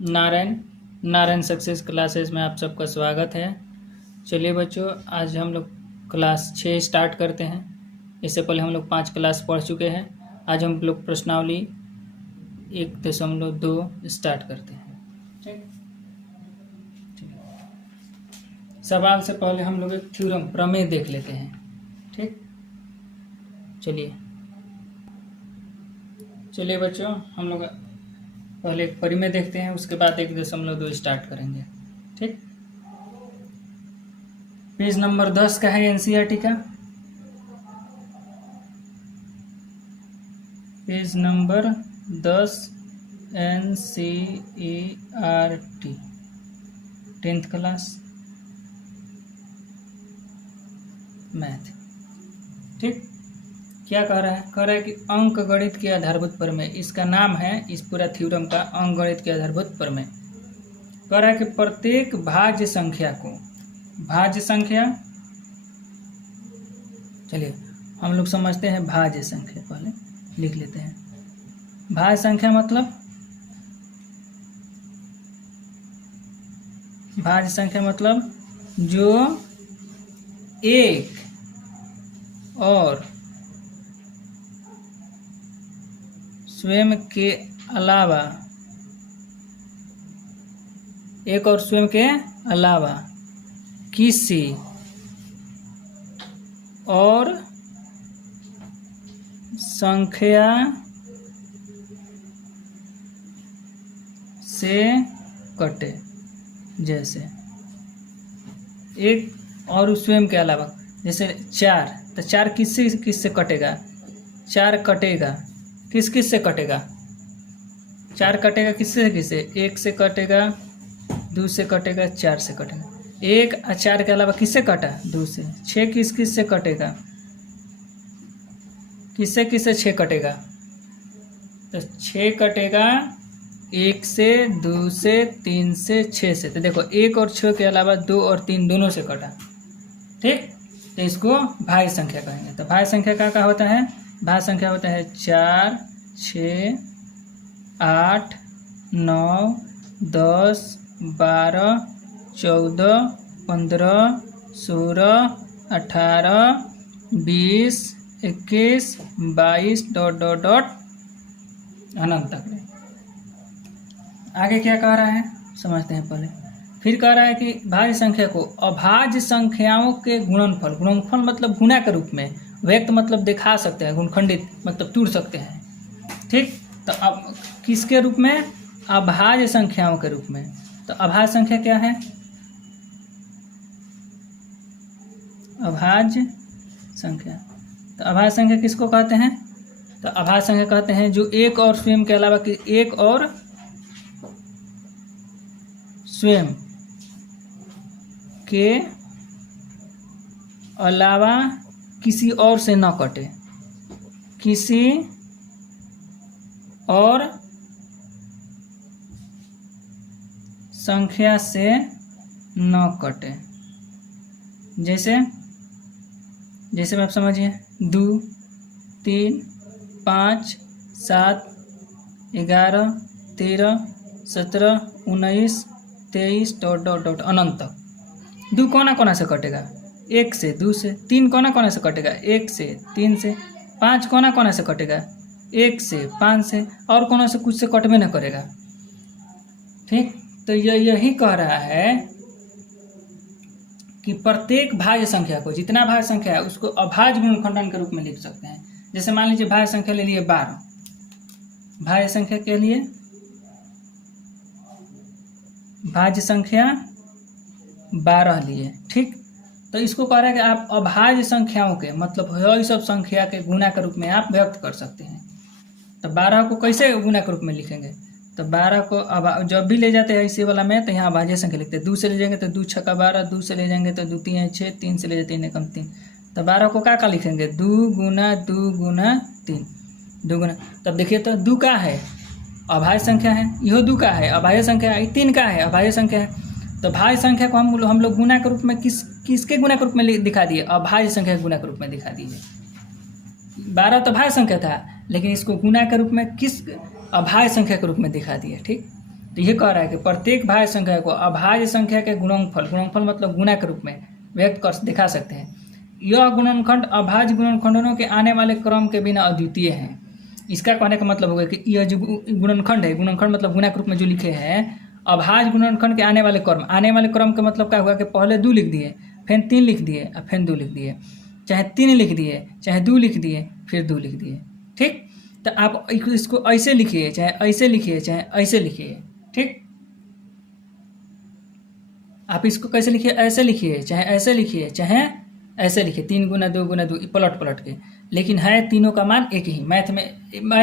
Narayan success classes में आप सबका स्वागत है। चलिए बच्चों, आज हम लोग क्लास 6 स्टार्ट करते हैं। इससे पहले हम लोग 5 क्लास पढ़ चुके हैं। आज हम लोग प्रश्नावली 1.2 स्टार्ट करते हैं। ठीक। सवाल से पहले हम लोग एक थ्योरम प्रमेय देख लेते हैं। ठीक, चलिए बच्चों, हम लोग पहले एक परिमेय देखते हैं, उसके बाद 1.2 स्टार्ट करेंगे। ठीक, पेज नंबर 10 का है एनसीईआरटी का। Page number 10 NCERT 10th class math. ठीक, क्या कह रहा है? कह रहा है कि अंक गणित के आधारभूत प्रमेय, इसका नाम है इस पूरा थ्योरम का अंक गणित के आधारभूत प्रमेय। कह रहा है कि प्रत्येक भाज्य संख्या को, भाज्य संख्या, चलिए हम लोग समझते हैं भाज्य संख्या, पहले लिख लेते हैं। भाज्य संख्या मतलब, भाज्य संख्या मतलब जो एक और स्वयं के अलावा, एक और स्वयं के अलावा किसी और संख्या से कटे। जैसे एक और स्वयं के अलावा, जैसे 4, तो 4 किससे कटेगा? 4 कटेगा किस से कटेगा? 4 कटेगा किससे? 1 से कटेगा, 2 से कटेगा, 4 से कटेगा। 1 और 4 के अलावा किससे कटा? 2 से। 6 किस से कटेगा? किससे 6 कटेगा? तो 6 कटेगा 1 से, 2 से, 3 से, 6 से। तो देखो 1 और 6 के अलावा 2 और 3 दोनों से कटा। ठीक, तो इसको भाज्य संख्या कहेंगे। तो भाज्य संख्या का होता है? भाज्य संख्या होता है 4, 6, 8, 9, 10, 12, 14, 15, 16, 18, 20, 21, 22 ... अनंत तक। आगे क्या कह रहा है समझते हैं पहले। फिर कह रहा है कि भाज्य संख्या को अभाज्य संख्याओं के गुणनफल, गुणनफल मतलब गुणा के रूप में, व्यक्त मतलब दिखा सकते हैं, गुणखंडित मतलब तोड़ सकते हैं। ठीक, तो अब किसके रूप में? अभाज्य संख्याओं के रूप में। तो अभाज्य संख्या क्या है? अभाज्य संख्या, तो अभाज्य संख्या किसको कहते हैं? तो अभाज्य संख्या कहते हैं जो एक और स्वयं के अलावा, एक और स्वयं के अलावा किसी और से न कटे, किसी और संख्या से न कटे। जैसे में आप समझिए 2, 3, 5, 7, 11, 13, 17, 19, 23 ... अनंत तक। 2 कोना से कटेगा? 1 से, 2 से। 3 कोना से कटेगा? 1 से, 3 से। 5 कोना से कटेगा? 1 से, 5 से। और कोना से कुछ से कटबे न करेगा। ठीक, तो यही कह रहा है कि प्रत्येक भाज्य संख्या को, जितना भाज्य संख्या है उसको अभाज्य गुणनखंडन के रूप में लिख सकते हैं। जैसे मान लीजिए भाज्य संख्या ले लिए 12, भाज्य संख्या के लिए भाज्य संख्या 12 लिए। ठीक, तो इसको कह रहा है कि आप अभाज्य संख्याओं के, मतलब यही सब संख्या के गुणा के रूप में आप व्यक्त कर सकते हैं। तो 12 को कैसे गुणा के रूप में लिखेंगे? तो 12 को अब जब भी ले जाते हैं इसी वाला में, तो यहाँ अभाज्य संख्या लिखते हैं। 2 से ले जाएंगे तो 2 छक्का 12, 2 से ले जाएंगे तो 2 3 6, 3 से ले जाते 3 एकम 3। तो 12 को क्या लिखेंगे? 2 गुना 2 गुना 3, 2 गुना। तब देखिए तो 2 का है? अभाज्य संख्या है। यह 2 का है? अभाज्य संख्या है। 3 का है? अभाज्य संख्या है। तो भाज्य संख्या को हम लोग गुणा के रूप में किसके गुणा के रूप में दिखा दिए? अभाज्य संख्या के गुणा के रूप में दिखा दिए। 12 तो भाज्य संख्या था, लेकिन इसको गुणा के रूप में किस अभाज्य संख्या के रूप में दिखा दिया। ठीक, तो ये कह रहा है कि प्रत्येक भाज्य संख्या को अभाज्य संख्या के गुणनफल मतलब गुणा के रूप में व्यक्त कर दिखा सकते हैं। यह गुणनखंड अभाज्य गुणनखंडों के आने वाले क्रम के बिना अद्वितीय है। इसका कहने का मतलब होगा कि यह जो गुणनखंड है, गुणनखंड मतलब गुणा के रूप में जो लिखे हैं, अभाज्य गुणनखंड के आने वाले क्रम का मतलब क्या हुआ कि पहले 2 लिख दिए, फिर 3 लिख दिए और फिर 2 लिख दिए, चाहे 3 लिख दिए, चाहे 2 लिख दिए, फिर 2 लिख दिए। ठीक, तो आप इसको ऐसे लिखिए, चाहे ऐसे लिखिए, चाहे ऐसे लिखिए। ठीक, आप इसको कैसे लिखिए, ऐसे लिखिए, चाहे ऐसे लिखिए, चाहे ऐसे लिखिए, 3 गुना 2 गुना 2 पलट के, लेकिन है तीनों का मान एक ही। मैथ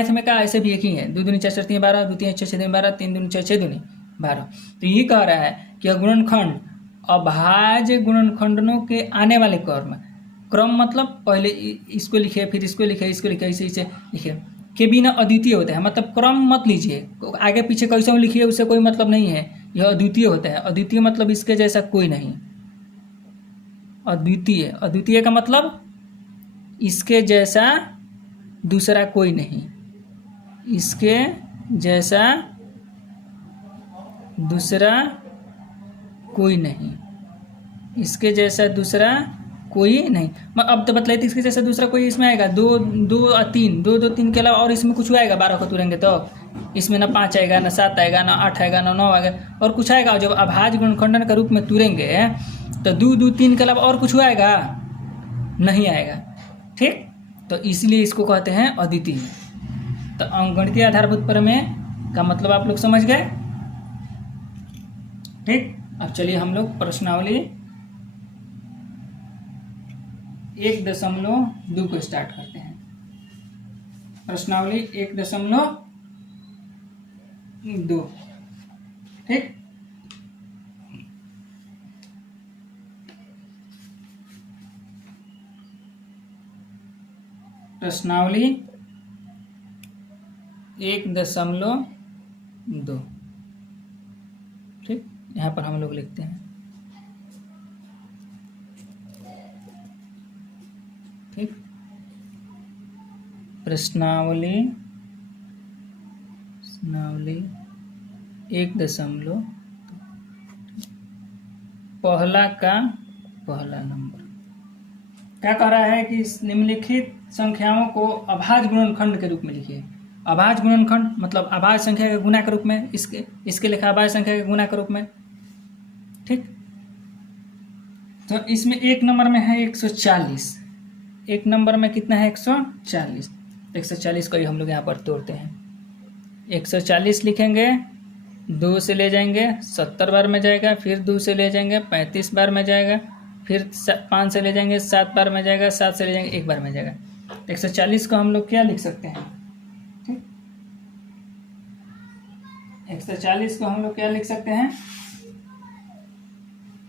में का ऐसे भी एक ही है। 2 दूनी 4 4 3 12, 2 3 6 6 12, 3 दूनी 6 6 दूनी 12। तो ये कह रहा है कि गुणनखंड अभाज्य गुणनखंडों के आने वाले क्रम मतलब पहले इसको लिखिए, फिर इसको लिखिए, इसको लिखिए, इसे लिखिए, के बिना अद्वितीय होता है। मतलब क्रम मत लीजिए, आगे पीछे कैसे लिखिए उससे कोई मतलब नहीं है, यह अद्वितीय होता है। अद्वितीय मतलब इसके जैसा कोई नहीं। अद्वितीय का मतलब इसके जैसा दूसरा कोई नहीं, इसके जैसा दूसरा कोई नहीं, इसके जैसा दूसरा कोई नहीं। अब तो बतलाइए, इसके जैसा दूसरा कोई इसमें आएगा 2 2 और 3, 2 2 3 के अलावा और इसमें कुछ आएगा? 12 को तुरेंगे तो इसमें ना 5 आएगा, ना 7 आएगा, ना 8 आएगा, ना 9 आएगा, और कुछ आएगा? जब अभाज्य गुणनखंडन के रूप में तुरेंगे तो 2 2 3 के अलावा और कुछ आएगा? नहीं आएगा। ठीक, तो इसलिए इसको कहते हैं अद्वितीय। तो अंकगणितीय आधारभूत प्रमेय का मतलब आप लोग समझ गए। ठीक, अब चलिए हम लोग प्रश्नावली 1.2 को स्टार्ट करते हैं। प्रश्नावली 1.2। ठीक, प्रश्नावली 1.2। ठीक, यहाँ पर हम लोग लिखते हैं। ठीक, प्रश्नावली 1.2 पहला नंबर क्या कह रहा है कि इस निम्नलिखित संख्याओं को अभाज्य गुणनखंड के रूप में लिखिए। अभाज्य गुणनखंड मतलब अभाज्य संख्या के गुणा के रूप में, इसके लिखा अभाज्य संख्या के गुणा के रूप में। ठीक, तो इसमें 1 नंबर में है 140। 1 नंबर में कितना है? 140। 140 को ही हम लोग यहाँ पर तोड़ते हैं। 140 लिखेंगे, 2 से ले जाएंगे 70 बार में जाएगा, फिर 2 से ले जाएंगे 35 बार में जाएगा, फिर 5 से ले जाएंगे 7 बार में जाएगा, 7 से ले जाएंगे 1 बार में जाएगा। 140 को हम लोग क्या लिख सकते हैं? ठीक, 140 को हम लोग क्या लिख सकते हैं?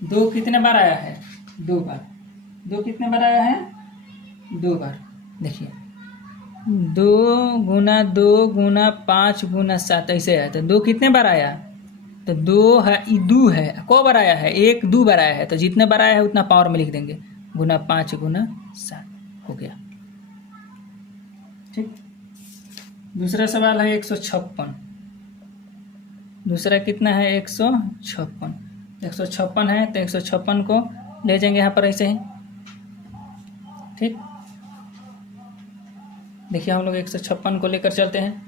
2 कितने बार आया है? 2 बार। 2 कितने बार आया है? 2 बार। देखिए 2 गुना 2 गुना 5 गुना 7 ऐसे आया। तो 2 कितने बार आया? तो 2 है, 2 है, को बार आया है? 1 2 बार आया है। तो जितने बार आया है उतना पावर में लिख देंगे, गुना 5 गुना 7 हो गया। ठीक, दूसरा सवाल है 156। दूसरा कितना है? 156। 156 है तो 156 को ले जाएंगे यहाँ पर ऐसे ही। ठीक, देखिए हम लोग 156 को लेकर चलते हैं।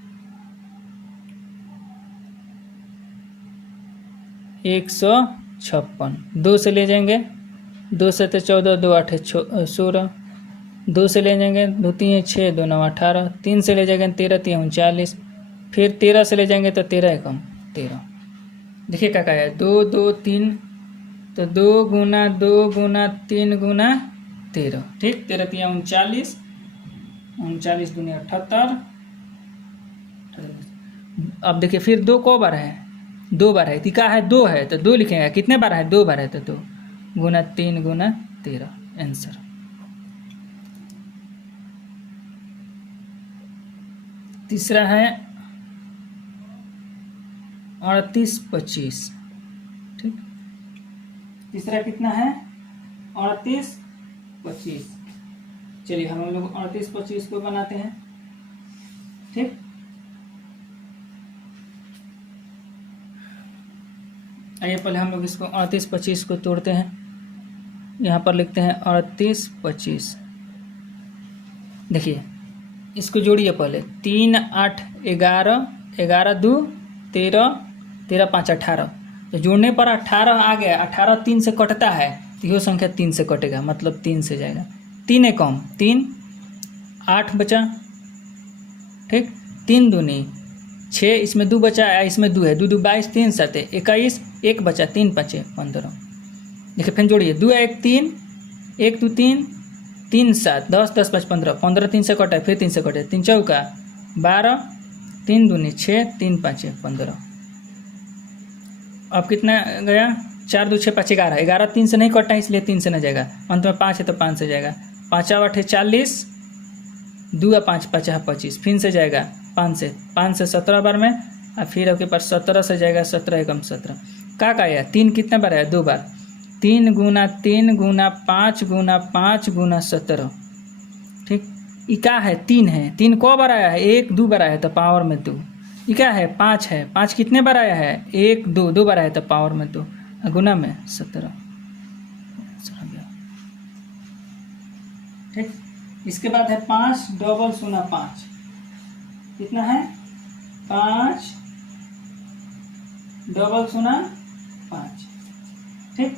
156 2 से ले जाएंगे, 2 से तो 14, 2 8 16, 2 से ले जाएंगे 2 3 6, 2 9 18, 3 से ले जाएंगे 13 3 39, फिर 13 से ले जाएंगे तो 13 1 13। देखिए क्या है? 2 2 3, तो 2 गुना 2 गुना 3 गुना 13। ठीक, 13 3 39, 39 दूनी 78। अब देखिए फिर 2 को बार है? 2 बार है। तिका है 2 है तो 2 लिखेंगे। कितने बार है? 2 बार है तो 2 गुना 3 गुना 13 आंसर। तीसरा है 38 25। ठीक, तीसरा कितना है? 38 25। चलिए हम लोग 38 25 को बनाते हैं। ठीक, आइए पहले हम लोग इसको 38 25 को तोड़ते हैं। यहाँ पर लिखते हैं 38 25। देखिए इसको जोड़िए पहले। 3 8 11, 11 2 13, 13 5 18। तो जोड़ने पर 18 आ गया। 18 3 से कटता है तो यह संख्या 3 से कटेगा, मतलब 3 से जाएगा। 3 है कम, 3 8 बचा, ठीक। 3 दूनी 6, इसमें 2 बचा, इसमें 2 है, 2 2 22, 3 7 21, 1 बचा, 3 5 15। देखिए फिर जोड़िए। 2 1 3, 1 2 3, 3 7 10 10 5 15, 15 3 से कटा, फिर 3 से कटे, 3 चौका 12, 3 दूनी 6, 3 5 15। अब कितना गया? 4 2 6 5 11, 11 3 से नहीं कटा इसलिए 3 से न जाएगा। अंत में 5 है तो 5 से जाएगा। 5 8 40, 2 5 5 25, फिर से जाएगा 5 से 17 बार में, और फिर आपके पास 17 से जाएगा। 17 एकम 17 का आया। 3 कितना बार आया? 2 बार। 3 गुना 3 गुना 5 गुना 5 गुना 17, ठीक। ये क्या है? 3 है। 3 को बार आया है? 1 2 बार आया है तो पावर में 2। ये क्या है? 5 है। 5 कितने बार आया है? 1 2 2 बार आया है तो पावर में 2, गुना में 17, ठीक। इसके बाद है 5 डबल 0 5। कितना है? 5 डबल 0 5, ठीक।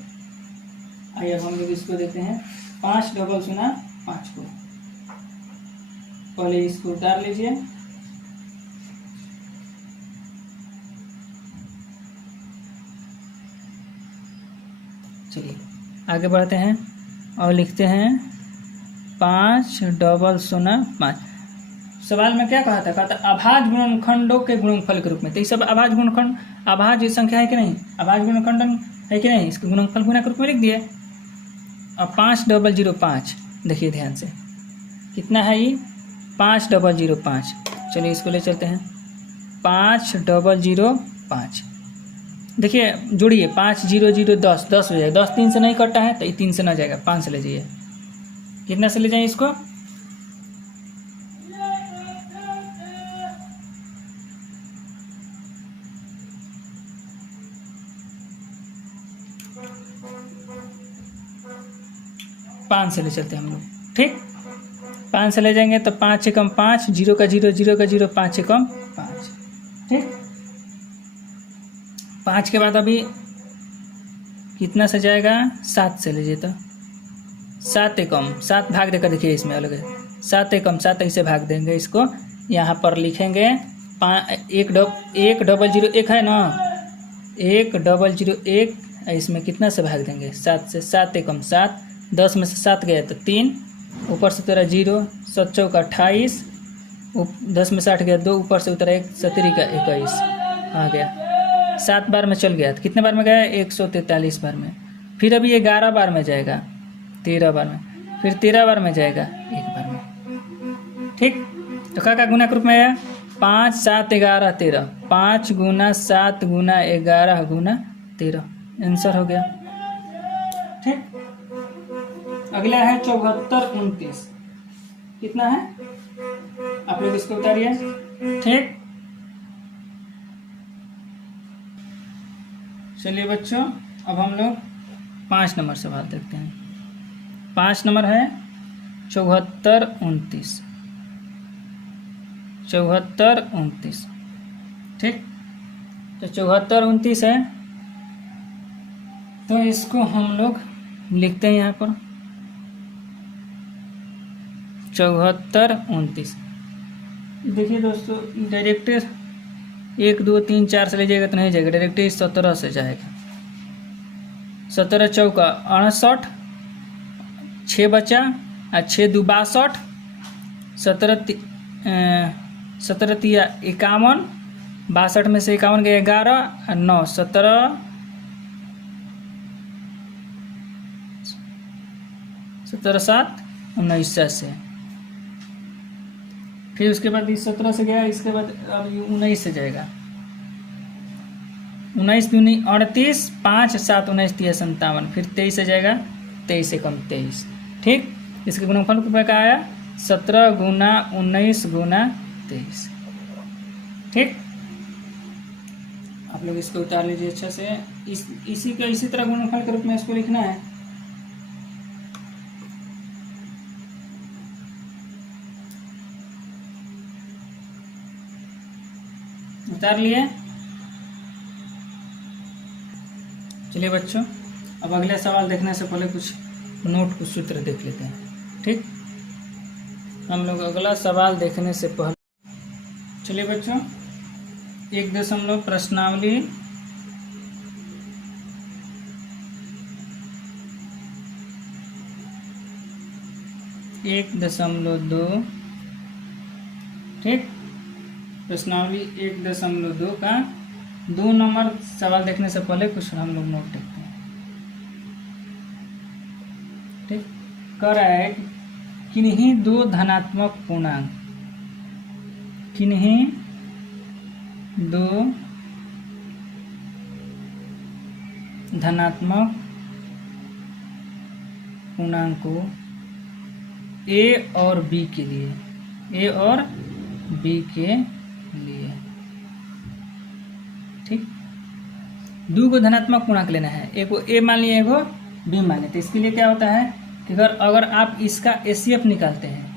आइए अब हम लोग इसको देते हैं 5 डबल 0 5 को। पहले इसको उतार लीजिए। चलिए आगे बढ़ते हैं और लिखते हैं 5 डबल 0 5। सवाल में क्या कहा था? कहा था अभाज्य गुणनखंडों के गुणनफल के रूप में। तो ये सब अभाज्य गुणनखंड, अभाज्य संख्या है कि नहीं? अभाज्य गुणनखंड है कि नहीं? इसके गुणनफल गुणा के रूप में लिख दिए। अब 5 डबल 0 5, देखिए ध्यान से कितना है ये? 5 डबल 0 5। चलिए इसको ले चलते हैं। 5 डबल 0 5, देखिए जोड़िए। 5 0 0 10 10 हो जाएगा। 10 3 से नहीं कटता है तो ये 3 से ना जाएगा, 5 से ले जाइए। कितना से ले जाइए इसको? 5 से ले चलते हैं हम लोग, ठीक। 5 से ले जाएंगे तो 5 से कम 5, 0 का 0 0 का 0, 5 से कम 5, ठीक। 5 के बाद अभी कितना से जाएगा? 7 से लीजिए तो 7 एकम 7 भाग देकर देखिए इसमें अलग है। 7 एकम 7 ऐसे भाग देंगे इसको। यहाँ पर लिखेंगे 1 डबल 0 1 है ना, 1 डबल 0 1, इसमें कितना से भाग देंगे? 7 से। 7 एकम 7, 10 में से 7 गया तो 3, ऊपर से उतरा 0, 7 चौका 28, 10 में से 8 गया 2, ऊपर से उतरा 1, 17 का 21 आ गया। 7 बार में चल गया तो कितने बार में गया? 143 बार में। फिर अभी 11 बार में जाएगा, 13 बार में, फिर 13 बार में जाएगा 1 बार में, ठीक। तो का गुना के रूप में आया? 5 7 11 13, 5 गुना 7 गुना 11 गुना 13, आंसर हो गया, ठीक। अगला है 74 29। कितना है? आप लोग इसको उतारिए, ठीक। चलिए बच्चों अब हम लोग 5 नंबर सवाल देखते हैं। 5 नंबर है 74 29, 74 29, ठीक। तो 74 29 है तो इसको हम लोग लिखते हैं यहाँ पर 74 29। देखिए दोस्तों डायरेक्ट 1 2 3 4 से ले जाएगा तो नहीं जाएगा, डायरेक्ट 17 से जाएगा। 17 चौका 68, 6 बचा और 6 2 62, 17 तिया 51, 62 में से 51 गया 11 और 9 17 7 19 से। फिर उसके बाद इस 17 से गया, इसके बाद अब 19 से जाएगा। 19 दूनी 38, 5 7 19 3 57, फिर 23 से जाएगा, 23 से कम 23, ठीक। इसके गुणनफल रुपये का आया 17 गुना 19 गुना 23, ठीक। आप लोग इसको उतार लीजिए अच्छा से। इसी का इसी तरह गुणनफल के रूप में इसको लिखना है। उतार लिए। चलिए बच्चों, अब अगले सवाल देखने से पहले कुछ नोट, कुछ सूत्र देख लेते हैं। ठीक, हम लोग अगला सवाल देखने से पहले, चलिए बच्चों, 1 प्रश्नावली 1.2, ठीक, प्रश्नावली 1.2 का 2 नंबर सवाल देखने से पहले कुछ हम लोग नोट देखते हैं। ठीक, कह रहा है किन्हीं 2 धनात्मक पूर्णांक, किन्हीं 2 धनात्मक पूर्णांकों ए और बी के लिए, ए और बी के लिए, ठीक, 2 को धनात्मक पूर्णांक लेना है। एक को ए मान लिया, एक को बी मान लिया। तो इसके लिए क्या होता है कि अगर आप इसका एचसीएफ निकालते हैं,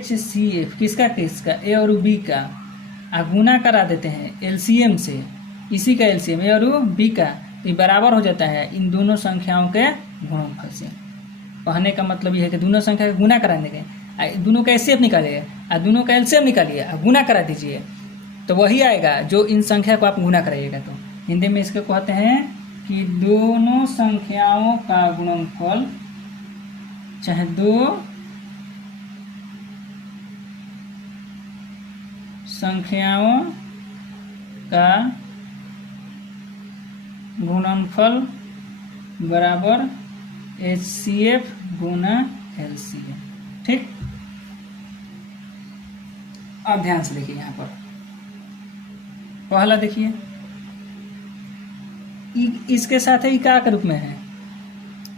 HCF किसका, ए और बी का, आप गुना करा देते हैं एलसीएम से, इसी का एलसीएम ए और बी का, तो ये बराबर हो जाता है इन दोनों संख्याओं के गुणनफल से। कहने का मतलब ये है कि दोनों संख्या का गुना कराने के, दोनों का एचसीएफ निकालिए और दोनों का एलसीएम निकालिए और गुना करा दीजिए, तो वही आएगा जो इन संख्या को आप गुना कराइएगा। तो हिंदी में इसको कहते हैं कि दोनों संख्याओं का गुणनफल, चाहे 2 संख्याओं का गुणनफल बराबर HCF गुना LCM। ठीक, अब ध्यान से देखिए, यहाँ पर पहला देखिए, इसके साथ ही क्या के रूप में है,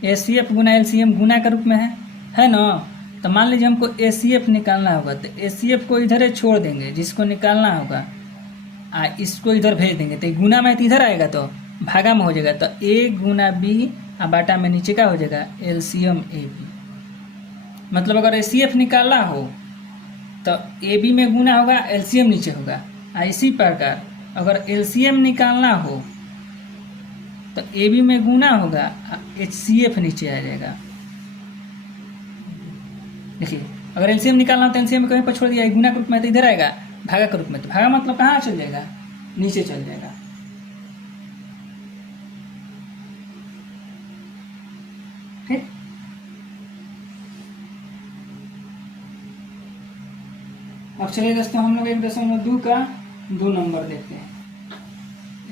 HCF गुना LCM गुना के रूप में है ना। तो मान लीजिए हमको HCF निकालना होगा, तो HCF को इधर छोड़ देंगे, जिसको निकालना होगा इसको इधर भेज देंगे, तो गुना में तो इधर आएगा, तो भागा में हो जाएगा, तो A गुना B और बाटा में नीचे का हो जाएगा LCM AB। मतलब अगर HCF निकालना हो तो AB में गुना होगा, LCM नीचे होगा। इसी प्रकार अगर LCM निकालना हो तो AB में गुना होगा, HCF नीचे आ जाएगा। देखिए, अगर एलसीएम निकालना हो तो एलसीएम कहीं पर छोड़ दिया, गुना के रूप में तो इधर आएगा, भागा के रूप में, तो भागा मतलब कहाँ चल जाएगा, नीचे चल जाएगा। ठीक, अब चलिए दोस्तों, हम लोग 1.2 का 2 नंबर देखते हैं।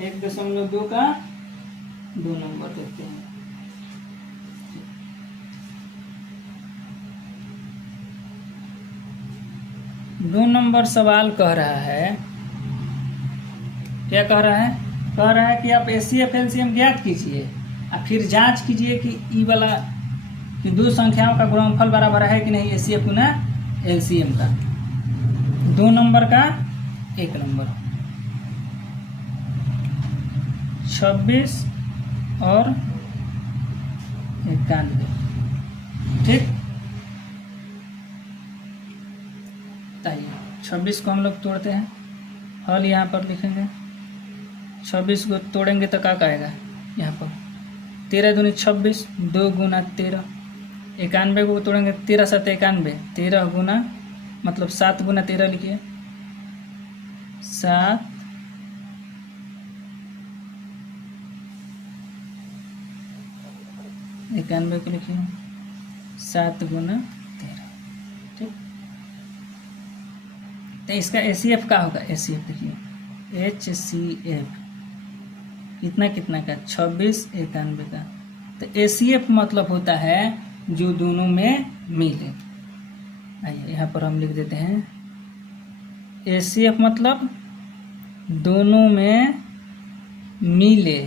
1.2 का 2 नंबर देखते हैं। 2 नंबर सवाल कह रहा है, क्या कह रहा है, कह रहा है कि आप HCF LCM ज्ञात कीजिए और फिर जांच कीजिए कि ई वाला कि 2 संख्याओं का गुणनफल बराबर है कि नहीं HCF गुना LCM का। 2 नंबर का 1 नंबर 26 और 91। ठीक, 26 को हम लोग तोड़ते हैं, हल यहाँ पर लिखेंगे। 26 को तोड़ेंगे तो क्या आएगा, यहाँ पर 13 दूनी 26, 2 गुना 13। 91 को तोड़ेंगे, 13 7 91, 13 गुना मतलब 7 गुना 13 लिखिए, 7 91 को लिखिए 7 गुना 13। ठीक, तो इसका HCF का होगा, HCF देखिए HCF कितना कितना का, 26 91 का। तो HCF मतलब होता है जो दोनों में मिले। आइए यहाँ पर हम लिख देते हैं, HCF मतलब दोनों में मिले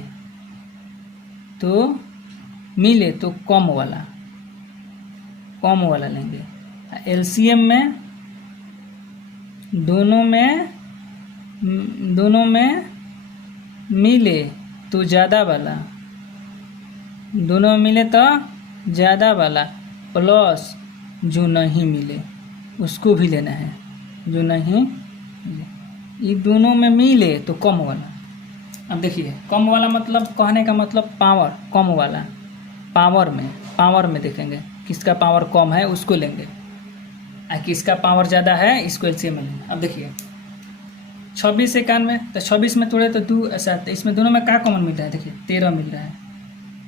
तो कम वाला लेंगे। LCM में दोनों में मिले तो ज़्यादा वाला, दोनों में मिले तो ज़्यादा वाला प्लस जो नहीं मिले उसको भी लेना है, जो नहीं मिले। ये दोनों में मिले तो कम वाला। अब देखिए कम वाला मतलब कहने का मतलब पावर, कम वाला पावर में देखेंगे किसका पावर कम है उसको लेंगे, और किसका पावर ज़्यादा है इसको एलसीएम में लेंगे। अब देखिए 26 91, तो 26 में तोड़े तो 2 ऐसा, तो इसमें दोनों में क्या कॉमन मिल रहा है, देखिए 13 मिल रहा है,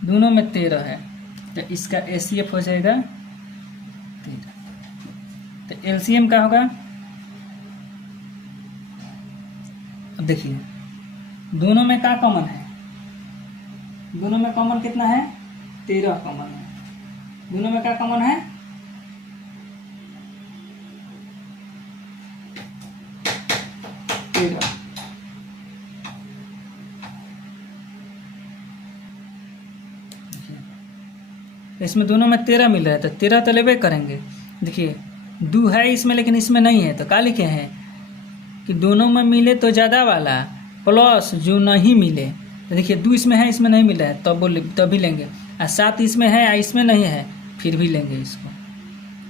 दोनों में 13 है, तो इसका एसीएफ हो जाएगा 13। तो एलसीएम क्या होगा, अब देखिए दोनों में क्या कॉमन है, दोनों में कॉमन कितना है, 13 कॉमन है, दोनों में क्या कॉमन है, 13। इसमें दोनों में 13 मिल रहा है, तो 13 तो लेवे करेंगे। देखिए 2 है इसमें लेकिन इसमें नहीं है, तो क्या लिखे हैं कि दोनों में मिले तो ज़्यादा वाला प्लस जो नहीं मिले। तो देखिए 2 इसमें है इसमें नहीं मिला है, तभी लेंगे, और 7 इसमें है इसमें नहीं है फिर भी लेंगे इसको।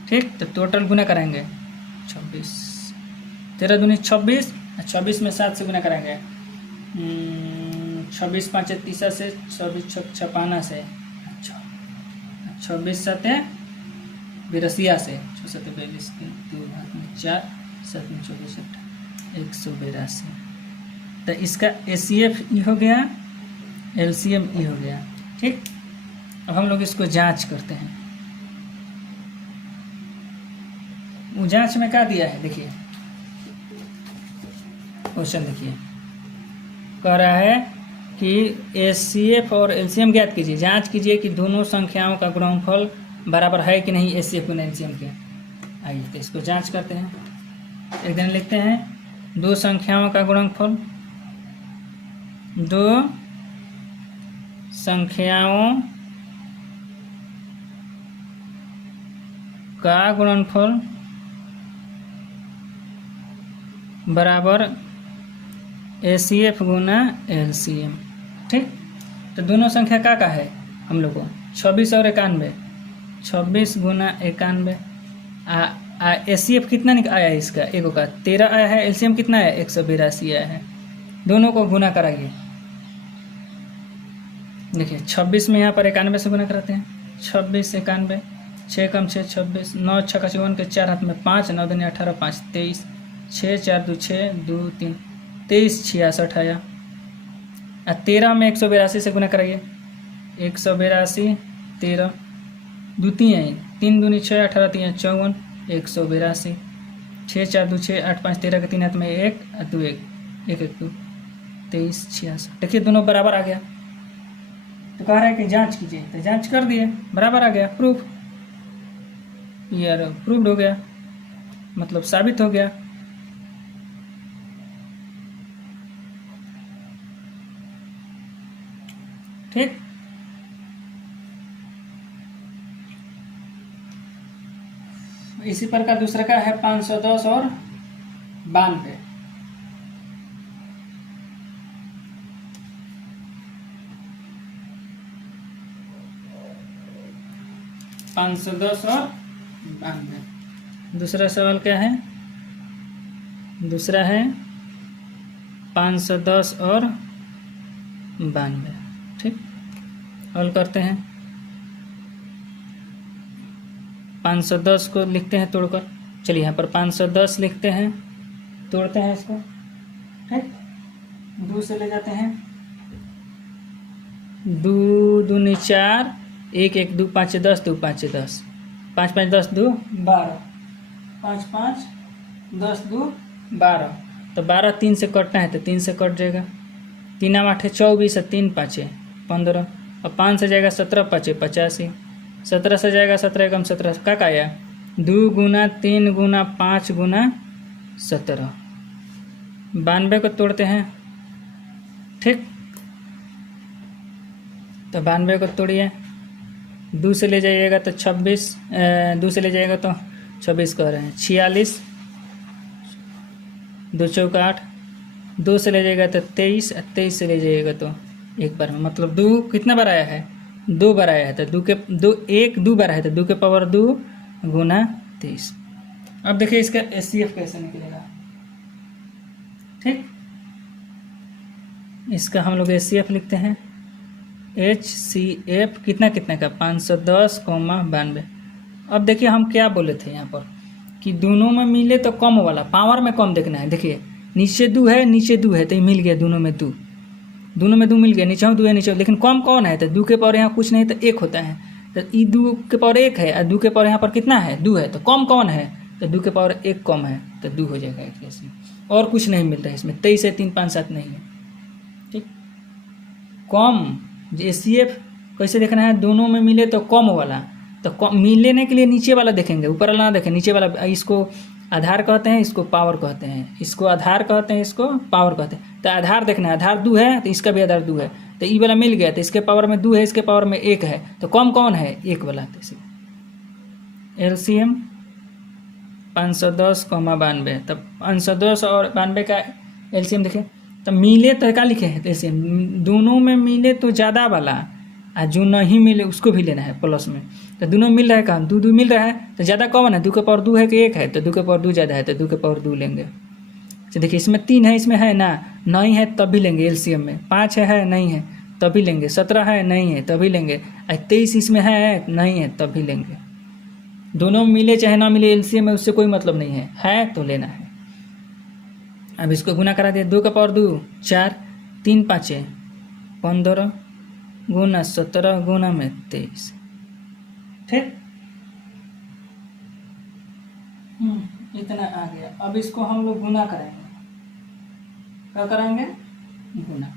ठीक, तो टोटल गुना करेंगे 26, 13 दूनी 26, 26 में 7 से गुना करेंगे, 26 5 30 से, 26 56 से, 26 7 82 से, 6 7 42 2 4 7 24 182। तो इसका एसीएफ ई हो गया, एलसीएम ई हो गया। ठीक, अब हम लोग इसको जांच करते हैं। वो जांच में क्या दिया है, देखिए क्वेश्चन देखिए, कह रहा है कि एसीएफ और एलसीएम ज्ञात कीजिए, जांच कीजिए कि दोनों संख्याओं का गुणनफल बराबर है कि नहीं एसीएफ और एलसीएम के। आइए तो इसको जांच करते हैं। एक दिन लिखते हैं, दो संख्याओं का गुणनफल, दो संख्याओं का गुणनफल बराबर एसीएफ गुना एलसीएम। ठीक, तो दोनों संख्या का है हम लोग को 26 और 91, 26 गुना 91। एसीएफ कितना आया है इसका, एगो का 13 आया है, एलसीएम कितना है 182 आया है। दोनों को गुना कराइए, देखिए 26 में यहाँ पर 91 से गुना कराते हैं, 26 91, 6 कम 6 26, 9 6 का 54 के 4 हाथ में 5, 9 दूनी 18 5 23, 6 4 2 6 2 3 23 66 आया। 13 में 182 से गुना कराइए, 182 13 दो 3 दूनी 6 18 3 54 182, 6 4 2 6 8 5 13 के 3 हाथ में 1 2 1 1 1 2 23 66। देखिए दोनों बराबर आ गया, तो कह रहा है कि जांच कीजिए, तो जांच कर दिए, बराबर आ गया, प्रूफ यार प्रूव्ड हो गया, मतलब साबित हो गया। ठीक, इसी प्रकार दूसरा का है 510 और 92। 510 और 92। दूसरा सवाल क्या है, दूसरा है 510 और 92। ठीक, हल करते हैं। 510 को लिखते हैं तोड़कर, चलिए यहाँ पर 510 लिखते हैं, तोड़ते हैं इसको। ठीक, 2 से ले जाते हैं, 2 दूनी 4 1 1 2 5 10 2 5 10 5 5 10 2 12 5 5 10 2 12। तो 12 3 से कटना है तो 3 से कट जाएगा, 3 8 24 3 5 15, और 5 से जाएगा 17 5 85, 17 से जाएगा 17 एकम 17 का आया 2 गुना 3 गुना 5 गुना 17। 92 को तोड़ते हैं। ठीक, तो 92 को तोड़िए, 2 से ले जाइएगा तो 26, 2 से ले जाइएगा तो 26 कह रहे हैं, 46 2 चौका 8 2 से ले जाएगा तो 23, 23 से ले जाइएगा तो 1 बार में, मतलब 2 कितना बार आया है, 2 बार आया है, तो 2 बार है तो 2 के पावर 2 गुना 23। अब देखिए इसका HCF कैसे निकलेगा। ठीक, इसका हम लोग HCF लिखते हैं, HCF कितना कितना का 510, 92। अब देखिए हम क्या बोले थे यहाँ पर कि दोनों में मिले तो कम वाला, पावर में कम देखना है। देखिए नीचे 2 है, नीचे 2 है, तो ये मिल गया दोनों में 2, दोनों में 2 मिल गया, नीचे 2 है नीचे, लेकिन कम कौन है, तो 2 के पावर यहाँ कुछ नहीं तो 1 होता है, तो ये 2 के पावर 1 है और 2 के पावर यहाँ पर कितना है 2 है, तो कम कौन है, तो 2 के पावर 1 कम है, तो 2 हो जाएगा एक जैसे, और कुछ नहीं मिल रहा है इसमें, 23 है, 3 5 7 नहीं है। ठीक, कम HCF कैसे देखना है, दोनों में मिले तो कम वाला, तो कम मिलने के लिए नीचे वाला देखेंगे, ऊपर वाला ना देखें, नीचे वाला। इसको आधार कहते हैं, इसको पावर कहते हैं, इसको आधार कहते हैं, इसको पावर कहते हैं। तो आधार देखना है, आधार 2 है तो इसका भी आधार 2 है, तो ई वाला मिल गया, तो इसके पावर में 2 है, इसके पावर में 1 है, तो कम कौन है 1 वाला। तो LCM 510, 92, तब 510 और 92 का LCM देखें, तो मिले तो क्या लिखे हैं LCM, दोनों में मिले तो ज़्यादा वाला, और जो नहीं मिले उसको भी लेना है प्लस में, तो दोनों मिल रहा है कहाँ, 2 2 मिल रहा है, तो ज़्यादा कौन है, 2 के पावर 2 है कि 1 है, तो 2 के पावर 2 ज़्यादा है, तो 2 के पावर 2 लेंगे। तो देखिए इसमें 3 है, इसमें है ना, नहीं है तब भी लेंगे LCM में, 5 है नहीं है तब भी लेंगे, 17 है नहीं है तभी लेंगे, 23 इसमें है नहीं है तब भी लेंगे। दोनों मिले चाहे ना मिले LCM में उससे कोई मतलब नहीं है तो लेना है। अब इसको गुना करा दिया, 2 का पावर 2 4, 3 5 15 गुना 17 गुना में 23। ठीक, इतना आ गया। अब इसको हम लोग गुना करेंगे, क्या करेंगे, गुना।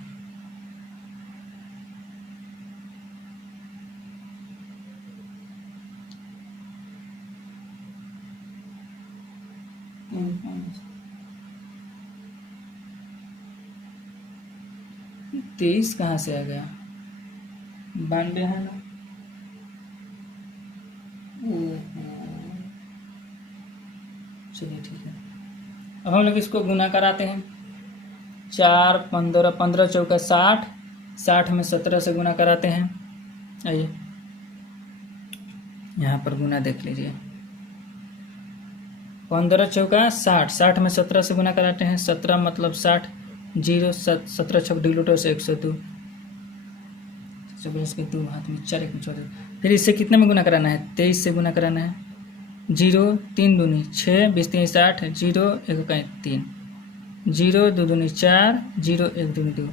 तेईस कहाँ से आ गया, 92 है ना, चलिए ठीक है। अब हम लोग इसको गुना कराते हैं, 4 15 15 चौका 60, 60 में 17 से गुना कराते हैं। आइए यहाँ पर गुना देख लीजिए, 15 चौका 60, 60 में 17 से गुना कराते हैं, 17 मतलब 60, 0 17 छक डिलूटर से 102, 24 के 2 हाथ में 4 1 में 14। फिर इससे कितने में गुना कराना है, 23 से गुना कराना है, 0 3 दूनी 6, 20 3 60, 0 1 का 3, 0 2 दूनी 4, 0 1 दूनी 2,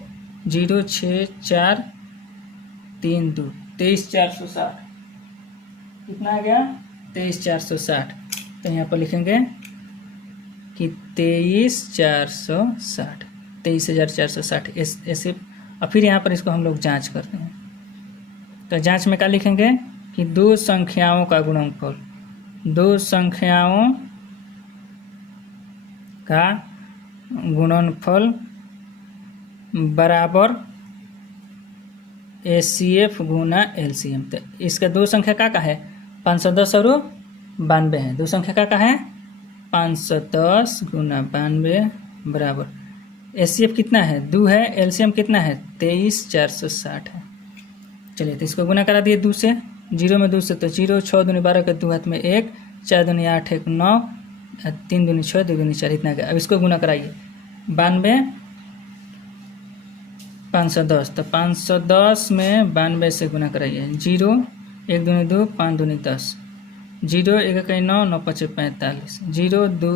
0 6 4 3 2, 23 460। कितना आ गया, 23 460। तो यहाँ पर लिखेंगे कि 23 460, 23,460 ऐसे। और फिर यहाँ पर इसको हम लोग जांच करते हैं, तो जांच में क्या लिखेंगे कि 2 संख्याओं का गुणनफल, 2 संख्याओं का गुणनफल बराबर HCF गुना LCM। तो इसका 2 संख्या का है 510 और 92 है, 2 संख्या का है 510 गुना 92 बराबर HCF कितना है 2 है, LCM कितना है 23 460 है। चलिए तो इसको गुना करा दिए 2 से, 0 में 2 से तो 0, 6 दूनी 12 के 2 हाथ में 1, 4 दूनी 8 1 9, 3 दूनी 6 2 दूनी 4, इतना गया। अब इसको गुना कराइए, 92 510, तो 510 में 92 से गुना कराइए, 0 1 दूनी 2 5 दूनी 10, 0 1 1 9 9 5 45, 0 2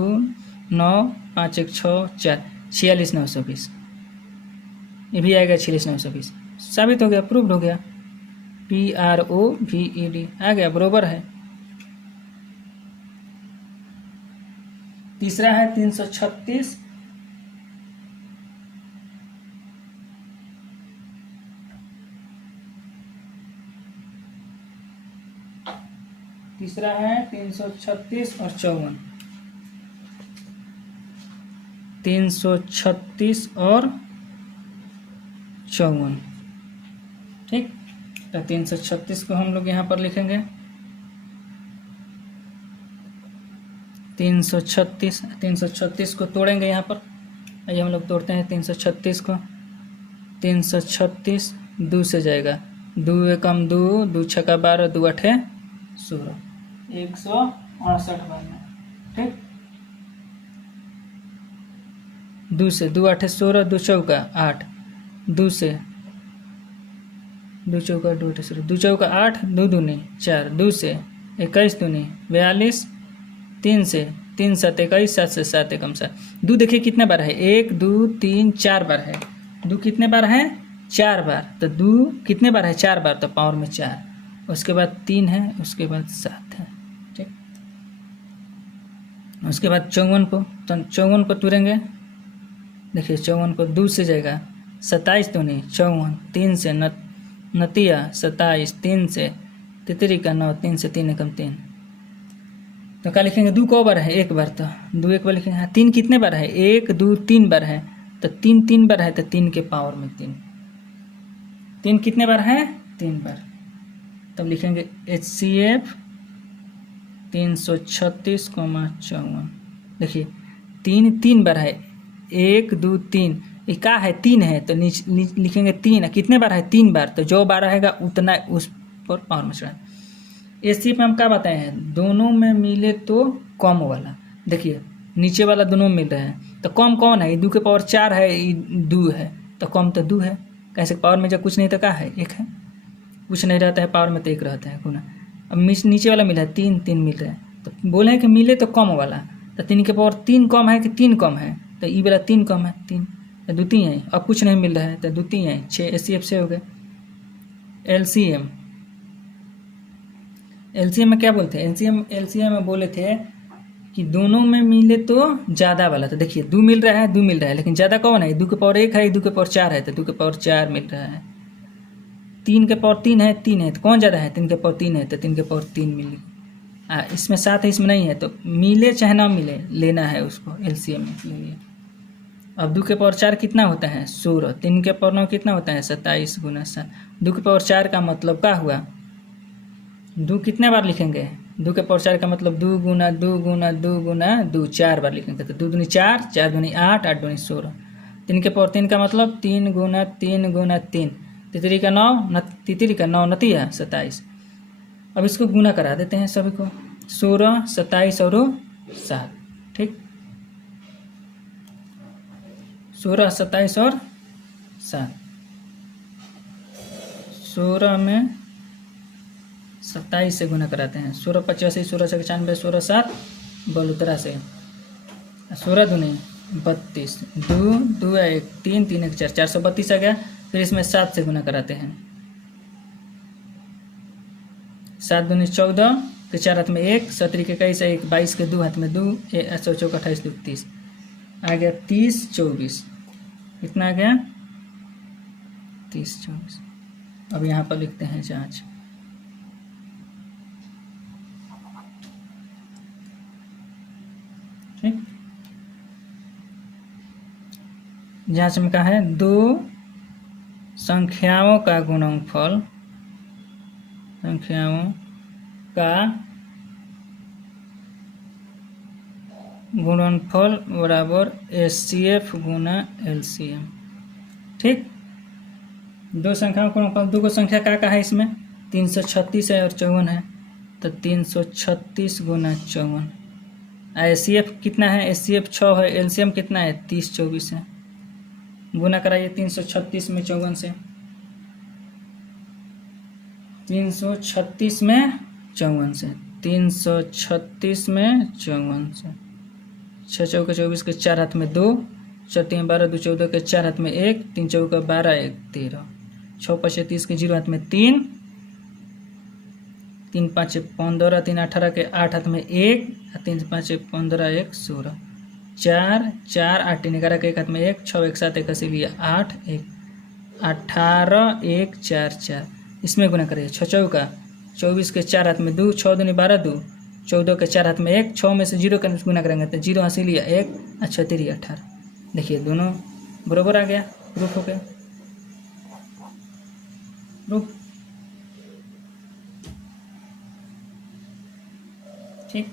9 5 1 6 4 46 920, ये भी आएगा 46 920। साबित हो गया, प्रूव्ड हो गया, PROVED आ गया, बरोबर है। तीसरा है 336, तीसरा है 336 और 54, 336 और 54। ठीक, तो 336 को हम लोग यहाँ पर लिखेंगे, 336 को तोड़ेंगे यहाँ पर, आइए हम लोग तोड़ते हैं 336 को। 336 दो से जाएगा, 2 एकम 2, 2 छक्का 12, 2 अठे 16, 168 बनना। ठीक, 2 से 2 8 16, 2 चौका 8, 2 से 2 चौका 2 8 16, 2 चौका 8, 2 दूनी 4, 2 से 21 दूनी 42, 3 से 3 7 21, 7 से 7 एकम 7। 2 देखिए कितने बार है, 1 2 3 4 बार है। 2 कितने बार है, 4 बार। तो 2 कितने बार है, 4 बार, तो पावर में 4। उसके बाद 3 है, उसके बाद 7 है। ठीक, उसके बाद 54 को, तो 54 को तुरेंगे। देखिए 54 को 2 से जाएगा, 27 दूनी 54, 3 से नतिया 27, 3 से तितरी का 9, 3 से 3 एकम 3। तो क्या लिखेंगे, 2 को बार है, 1 बार, तो 2 एक बार लिखेंगे। हाँ, 3 कितने बार है, 1 2 3 बार है, तो 3 3 बार है, तो 3 के पावर में 3। 3 कितने बार है, 3 बार। तब लिखेंगे HCF 336,54। देखिए 3 3 बार है, 1 2 3, ये क्या है, 3 है, तो लिखेंगे 3। कितने बार है, 3 बार, तो जो बार रहेगा उतना उस पर पावर में चढ़ा। एसी में हम क्या बताए हैं, दोनों में मिले तो कम वाला। देखिए नीचे वाला दोनों मिल रहे हैं, तो कम कौन है, 2 के पावर 4 है, 2 है, तो कम तो 2 है। कैसे, पावर में जब कुछ नहीं तो क्या है, 1 है। कुछ नहीं रहता है पावर में तो 1 रहता है गुना। अब नीचे वाला मिला है 3 3 मिल रहा है, तो बोले हैं कि मिले तो कम वाला, तो 3 के पावर 3 कम है कि 3 कम है, तो ई वाला 3 कम है, 3 तो द्वितीय है। अब कुछ नहीं मिल रहा है तो द्वितीय है, 6 HCF से हो गए। एलसीएम में क्या बोलते हैं, एलसीएम में बोले थे कि दोनों में मिले तो ज़्यादा वाला। तो देखिए 2 मिल रहा है, 2 मिल रहा है, लेकिन ज़्यादा कौन है, 2 के पावर 1 है, 2 के पावर 4 है, तो 2 के पावर 4 मिल रहा है। 3 के पावर 3 है, 3 है, तो कौन ज़्यादा है, 3 के पावर 3 है, तो 3 के पावर 3 मिली। इसमें 7 है, इसमें नहीं है, तो मिले चाहे ना मिले लेना है उसको, एलसीएम में ले लिए। अब 2 के पावर 4 कितना होता है, 16। 3 के पावर 9 कितना होता है, 27 गुना 7। 2 के पावर 4 का मतलब क्या हुआ, 2 कितने बार लिखेंगे, 2 के पावर 4 का मतलब 2 गुना 2 गुना 2 गुना 2, 4 बार लिखेंगे, तो 2 दूनी 4, 4 दूनी 8, 8 दूनी 16। 3 के पावर 3 का मतलब 3 गुना 3 गुना 3, तितरी का 9, तितरी का 9 नतिया 27। अब इसको गुना करा देते हैं सभी को, 16 27 और 7। ठीक, 16 27 और 7। 16 में 27 से गुना कराते हैं, 16 85, 16 से 95, 16 7 बलुतरा से, 16 दूनी 32, 2 2 1 3 3 1 4, 432 आ गया। फिर इसमें 7 से गुना कराते हैं, 7 दूनी 14 के 4 हाथ में 1, 17 के 21 1, 22 के 2 हाथ में 2, 14 28 2 30 आ गया, 30 24 कितना आ गया, 30 24। अब यहाँ पर लिखते हैं जांच। ठीक, जांच में कहा है, दो संख्याओं का गुणनफल, संख्याओं का गुणनफल बराबर HCF गुना LCM। ठीक, दो संख्याओं का गुणनफल, दो को संख्या का है इसमें, 336 है और 54 है, तो 336 गुना 54। HCF कितना है, HCF 6 है, LCM कितना है, 30 24 है। गुना कराइए 336 में 54 से, 336 में 54 से, 336 में 54 से, 6 चौका 24 के 4 हाथ में 2, 4 3 12 2 14 के 4 हाथ में 1, 3 चौका 12 1 13, 6 5 30 के 0 हाथ में 3, 3 5 15, 3 18 के 8 हाथ में 1, 3 5 15 1 16, 4 4 8 3 11 के 1 हाथ में 1, 6 1 7 1 इसीलिए 8 1 18 1 4 4। इसमें गुना करिए, 6 चौका 24 के 4 हाथ में 2, 6 दूनी 12 2, 14 के 4 हाथ में 1, 6 में से 0 का गुना करेंगे तो 0 इसीलिए 1, 36 18। देखिए दोनों बराबर आ गया, प्रूफ हो गया, प्रूफ। ठीक,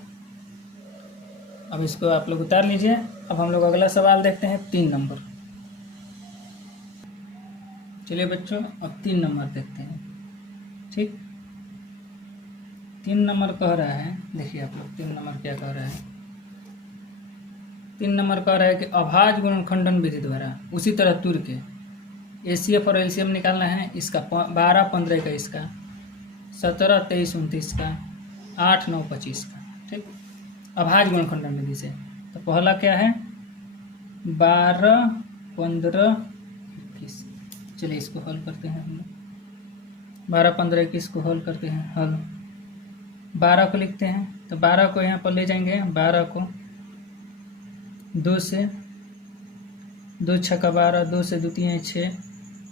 अब इसको आप लोग उतार लीजिए। अब हम लोग अगला सवाल देखते हैं 3 नंबर। चलिए बच्चों, अब 3 नंबर देखते हैं। ठीक, 3 नंबर कह रहा है, देखिए आप लोग 3 नंबर क्या कह रहा है। 3 नंबर कह रहा है कि अभाज्य गुणनखंडन विधि द्वारा उसी तरह तुर के एसीएफ और एलसीएम निकालना है। इसका 12, 15, 21 का, 17, 23, 29 का, 8, 9, 25 का। ठीक, अभाज्य गुणनखंडन विधि से। तो पहला क्या है, 12, 15, 21। चलिए इसको हल करते हैं हम लोग। 12, 15, 21 को हल करते हैं। हल 12 को लिखते हैं, तो 12 को यहाँ पर ले जाएंगे। 12 को 2 से, 2 छक्का 12, 2 से 2 3 6,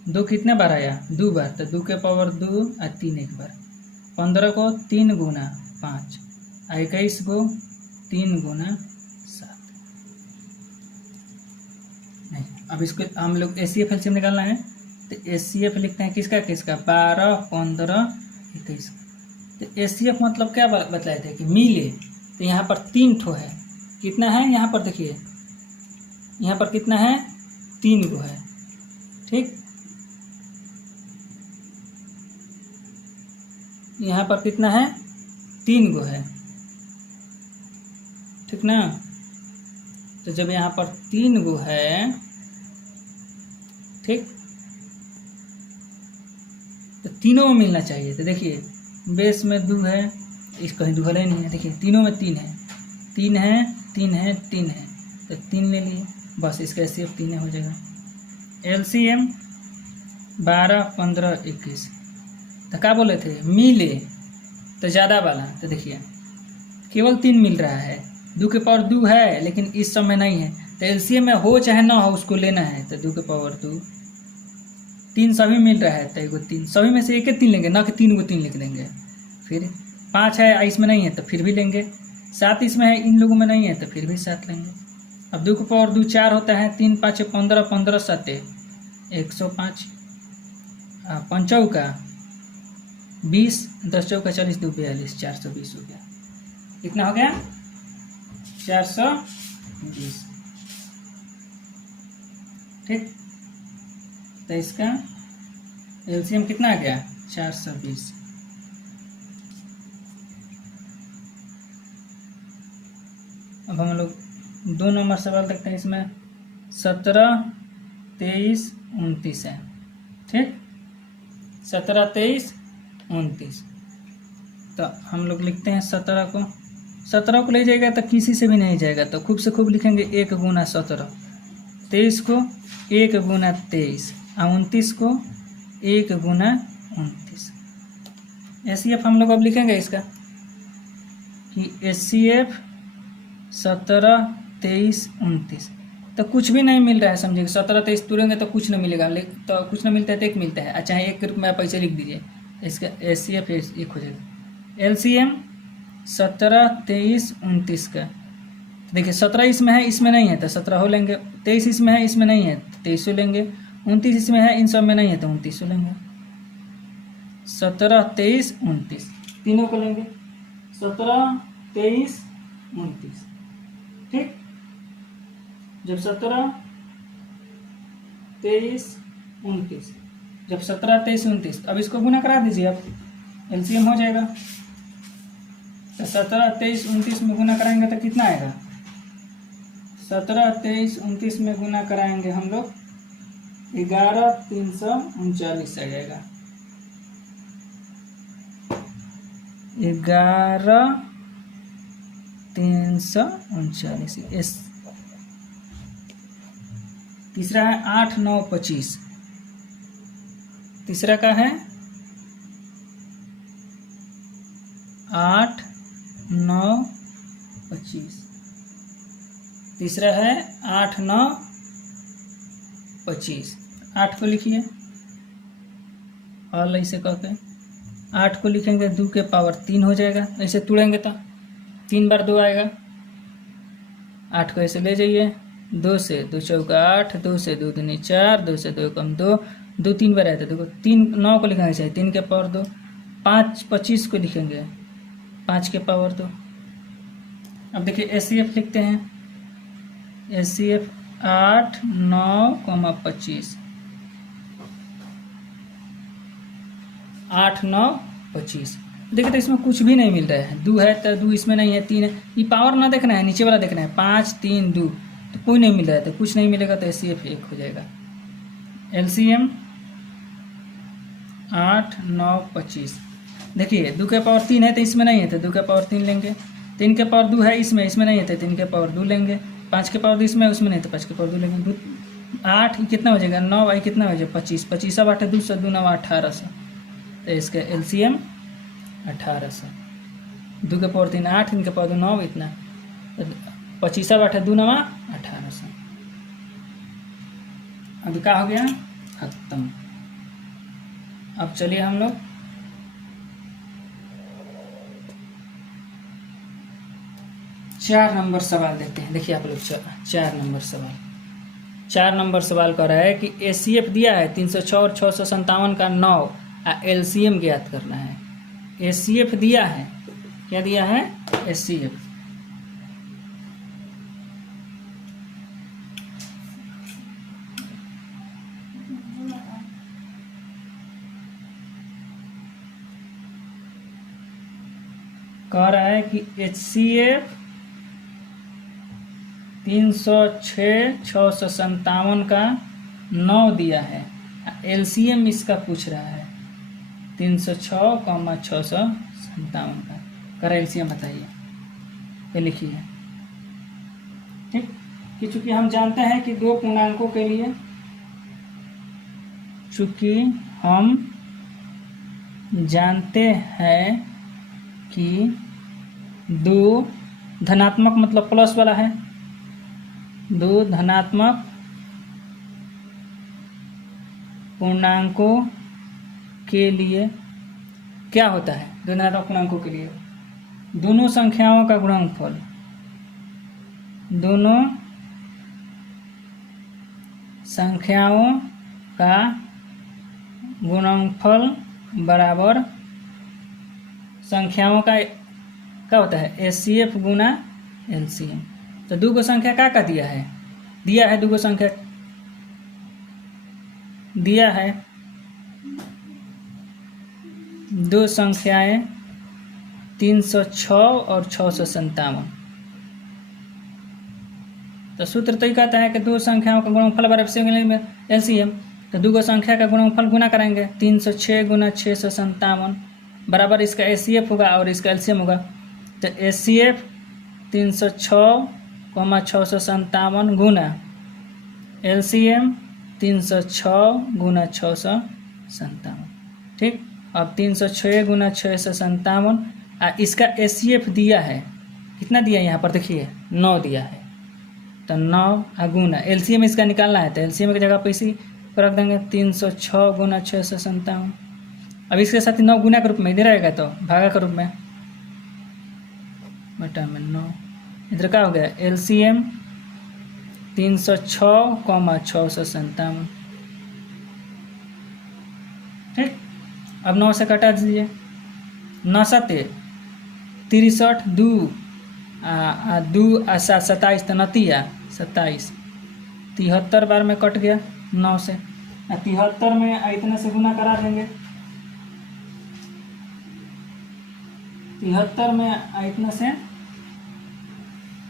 2 कितने बार आया, 2 बार, तो 2 के पावर 2 और 3 एक बार। 15 को 3 गुना 5, 21 को 3 गुना 7। नहीं, अब इसको हम लोग एसीएफ एलसीएम निकालना है। तो एसीएफ लिखते हैं किसका किसका, 12, 15, 21। तो एसीएफ मतलब क्या बतलाए थे कि मिले। तो यहाँ पर 3 ठो है, कितना है यहाँ पर देखिए, यहाँ पर कितना है, 3 गो है। ठीक, यहाँ पर कितना है, 3 गो है। ठीक ना। तो जब यहाँ पर 3 गो है, ठीक, तो तीनों में मिलना चाहिए। तो देखिए बेस में 2 है, इस कहीं दुहरा ही नहीं है। देखिए तीनों में 3 है, 3 है, 3 है, 3 है, तो 3 ले लिए, बस इसका एसीएफ 3 हो जाएगा। एलसीएम 12, 15, 21। तो क्या बोले थे, मिले तो ज़्यादा वाला। तो देखिए केवल 3 मिल रहा है, 2 के पावर 2 है, लेकिन इस समय नहीं है। तो एलसीएम में हो चाहे ना हो उसको लेना है। तो 2 के पावर 2, 3 सभी मिल रहा है, तो एगो 3 सभी में से एक 3 लेंगे, ना कि 3 को 3 लिख देंगे। फिर 5 है, इसमें नहीं है तो फिर भी लेंगे। 7 इसमें है, इन लोगों में नहीं है तो फिर भी 7 लेंगे। अब 2 के पावर 2 4 होता है, 3 5 15, 15 7 105, 5 चौका 20, 10 चौका 40, 2 42, 420 हो गया। कितना हो गया, 420। ठीक, तो इसका एलसीएम कितना आ गया, 420। अब हम लोग 2 नंबर सवाल देखते हैं। इसमें 17, 23, 29 है। ठीक, 17, 23, 29। तो हम लोग लिखते हैं 17 को ले जाएगा तो किसी से भी नहीं जाएगा, तो खूब से खूब लिखेंगे 1 गुना 17। 23 को 1 गुना 23, और 29 को 1 गुना 29। एसीएफ हम लोग अब लिखेंगे इसका कि एसीएफ 17, 23, 29। तो कुछ भी नहीं मिल रहा है, समझिए 17, 23 तुरेंगे तो कुछ नहीं मिलेगा, तो कुछ नहीं मिलता है तो 1 मिलता है। अच्छा, 1 के रूप में आप ऐसे लिख दीजिए, इसका एसीएफ 1 हो जाएगा। एलसीएम 17, 23, 29 का। तो देखिए 17 इसमें है, इसमें नहीं है तो 17 हो लेंगे। 23 इसमें है, इसमें नहीं है तो 23 लेंगे। 29 इसमें है, इन सब में नहीं है तो 29 लेंगे। 17, 23, 29 तीनों को लेंगे, 17, 23, 29। ठीक, जब 17, 23, 29, जब 17, 23, 29, अब इसको गुना करा दीजिए आप, एलसीएम हो जाएगा। तो 17, 23, 29 में गुना कराएंगे तो कितना आएगा, 17, 23, 29 में गुना कराएंगे हम लोग 11,339 आ जाएगा। 11,339। तीसरा है 8, 9, 25। तीसरा का है 8, 9, 25। तीसरा है 8, 9, 25। 8 को लिखिए और ऐसे कहते हैं 8 को लिखेंगे 2 के पावर 3 हो जाएगा। ऐसे तोड़ेंगे तो 3 बार 2 आएगा। 8 को ऐसे ले जाइए, 2 से 2 चौका 8, 2 से 2 दूनी 4, 2 से 2 कम 2, 2 3 बार आया था। देखो 3 9 को लिखना चाहिए, 3 के पावर 2। 5 25 को लिखेंगे 5 के पावर 2। अब देखिए एसीएफ लिखते हैं HCF 8 9 25 8 9 25। देखिए तो इसमें कुछ भी नहीं मिल रहा है, 2 है तो 2 इसमें नहीं है, 3 है। ये पावर ना देखना है, नीचे वाला देखना है, 5 3 2 तो कोई नहीं मिल रहा है, तो कुछ नहीं मिलेगा तो HCF 1 हो जाएगा। LCM 8 9 25। देखिए 2 के पावर 3 है तो इसमें नहीं है, तो 2 के पावर 3 लेंगे। 3 के पावर 2 है इसमें नहीं है, तो 3 के पावर 2 लेंगे। 5 के पावर 2 इसमें उसमें नहीं, तो 5 के पावर 2 लेंगे। 8 कितना हो जाएगा, 9 भाई कितना हो जाएगा 25। 25 8 है 200 2 9 1800, तो इसका LCM 1800। 2 के पावर 3 8, 3 के पावर 2 9, इतना 25 8 है 2 9 1800। अभी क्या हो गया, खत्म। अब चलिए हम लोग चार नंबर सवाल देखते हैं। देखिए आप लोग 4 नंबर सवाल। 4 नंबर सवाल कर रहा है कि HCF दिया है 306 और 657 का 9, LCM ज्ञात करना है। HCF दिया है, क्या दिया है, HCF। कह रहा है कि HCF 306 657 का 9 दिया है, LCM इसका पूछ रहा है 306, 657 का। कर LCM बताइए, ये लिखिए। ठीक, कि चूंकि हम जानते हैं कि 2 पूर्णांकों के लिए, चूंकि हम जानते हैं कि 2 धनात्मक मतलब प्लस वाला है, 2 धनात्मक पूर्णांकों के लिए क्या होता है, 2 धनात्मक पूर्णांकों के लिए दोनों संख्याओं का गुणनफल, दोनों संख्याओं का गुणनफल बराबर संख्याओं का क्या होता है, HCF गुना LCM। तो 2 को संख्या का दिया है, 2 को संख्या दिया है, 2 संख्याएं 306 और 657। तो सूत्र तो ये कहता है कि 2 संख्याओं का गुणनफल बराबर LCM। तो 2 को संख्या का गुणनफल गुना करेंगे, 306 गुना 657 बराबर इसका HCF होगा और इसका LCM होगा। तो HCF 306, 657 गुना LCM 306 गुना 657। ठीक, अब 306 गुना 657, इसका HCF दिया है, कितना दिया है यहाँ पर देखिए 9 दिया है, तो 9 गुना LCM इसका निकालना है, तो LCM की जगह पर इसी को रख देंगे 306 गुना 657। अब इसके साथ 9 गुना के रूप में इधर रहेगा, तो भागा के रूप में बटा में 9। इधर क्या हो गया, LCM 306, 657। ठीक, अब 9 से कटा दीजिए, 9 7 63, 2 2 7 27, तो 27 73 बार में कट गया 9 से, 73 में इतने से गुना करा देंगे, 73 में इतना से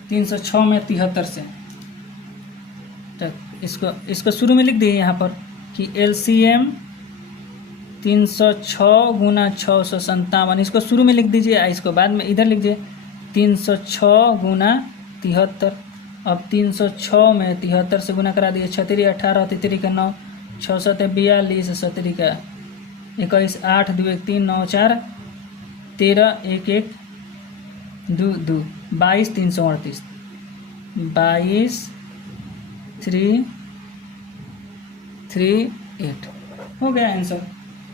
306 में 73 से, तो इसको शुरू में लिख दिए यहाँ पर कि LCM 306 गुना 657, इसको शुरू में लिख दीजिए, इसको बाद में इधर लिख दीजिए 306 गुना 73। अब 306 में 73 से गुना करा दिए, 6 3 18, 33 का 9, 6 7 42, 17 का 21, 8 2 1 3, 9 4 13, 1 1 2 2, 22 338, 22 3 3 8 हो गया आंसर,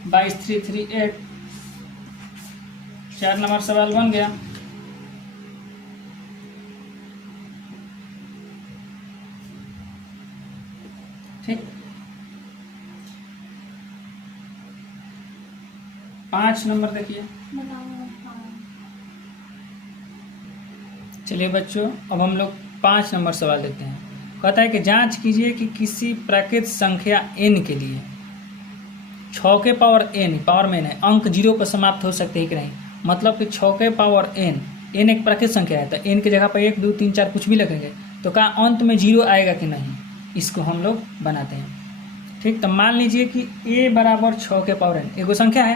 22 3 3 8। 4 नंबर सवाल बन गया। ठीक, 5 नंबर देखिए। चलिए बच्चों, अब हम लोग 5 नंबर सवाल देखते हैं। कहता है कि जांच कीजिए कि किसी प्राकृत संख्या n के लिए 6 के पावर n पावर में है अंक 0 पर समाप्त हो सकते हैं कि नहीं। मतलब कि 6 के पावर n एक प्राकृत संख्या है, तो n की जगह पर 1 2 3 4 कुछ भी लिखेंगे तो क्या अंत में 0 आएगा कि नहीं, इसको हम लोग बनाते हैं। ठीक, तो मान लीजिए कि a बराबर 6 के पावर n एगो संख्या है,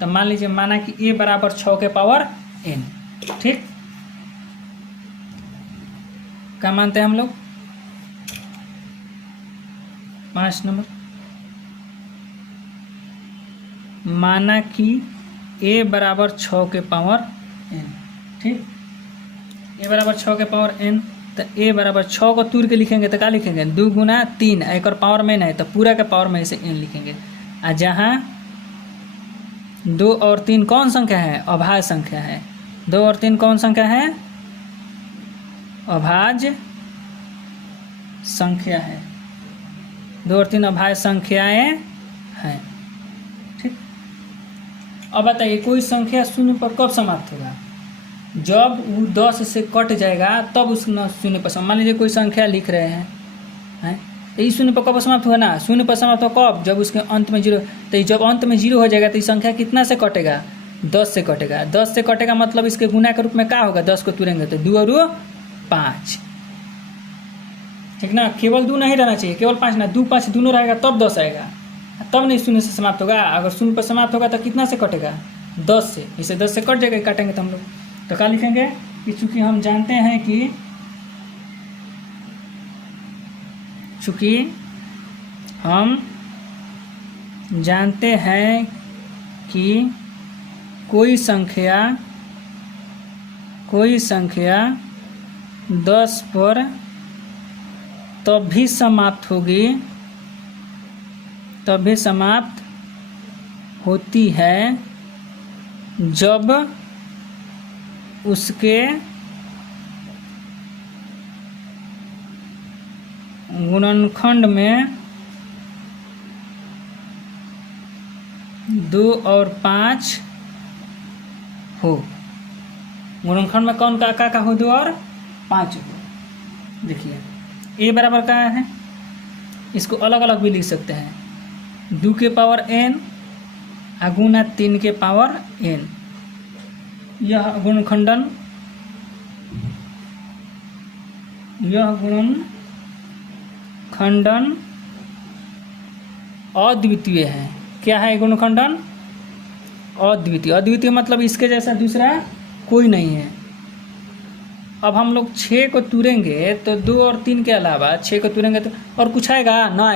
तो मान लीजिए माना कि a बराबर 6 के पावर n। ठीक, क्या मानते हैं हम लोग, 5 नंबर, माना कि a बराबर 6 के पावर n। ठीक, a बराबर 6 के पावर n, तो a बराबर 6 को तूर के लिखेंगे तो क्या लिखेंगे 2 गुना 3, एक और पावर में है तो पूरा के पावर में से n लिखेंगे। आ जहाँ 2 और 3 कौन संख्या है, अभाज्य संख्या है। 2 और 3 कौन संख्या है, अभाज्य संख्या है। 2 और 3 अभाज्य संख्याएं हैं। ठीक, अब बताइए कोई संख्या शून्य पर कब समाप्त होगा, जब वो 10 से कट जाएगा तब उस शून्य पर समाप्त। मान लीजिए कोई संख्या लिख रहे हैं तो इस शून्य पर कब समाप्त हुआ ना, शून्य पर समाप्त हो कब, जब उसके अंत में 0। तो जब अंत में 0 हो जाएगा तो ये संख्या कितना से कटेगा, 10 से कटेगा। 10 से कटेगा मतलब इसके गुना के रूप में क्या होगा, 10 को तुरेंगे तो 2 और 5। ठीक ना, केवल 2 नहीं रहना चाहिए, केवल 5 ना, 2 5 दोनों रहेगा तब 10 आएगा, तब नहीं शून्य से समाप्त होगा। अगर शून्य पर समाप्त होगा तो कितना से कटेगा, 10 से। इसे 10 से कट जाएगा, काटेंगे तो हम लोग तो क्या लिखेंगे कि चूंकि हम जानते हैं कि कोई संख्या 10 पर तब भी समाप्त होती है जब उसके गुणनखंड में 2 और 5 हो। गुणनखंड में कौन का हो, 2 और 5 हो। देखिए a बराबर क्या है, इसको अलग अलग भी लिख सकते हैं, 2 के पावर n गुना 3 के पावर n। यह गुणनखंडन अद्वितीय है। क्या है गुणनखंडन, अद्वितीय। अद्वितीय मतलब इसके जैसा दूसरा कोई नहीं है। अब हम लोग 6 को तुरेंगे तो 2 और 3 के अलावा 6 को तुरेंगे तो और कुछ आएगा ना,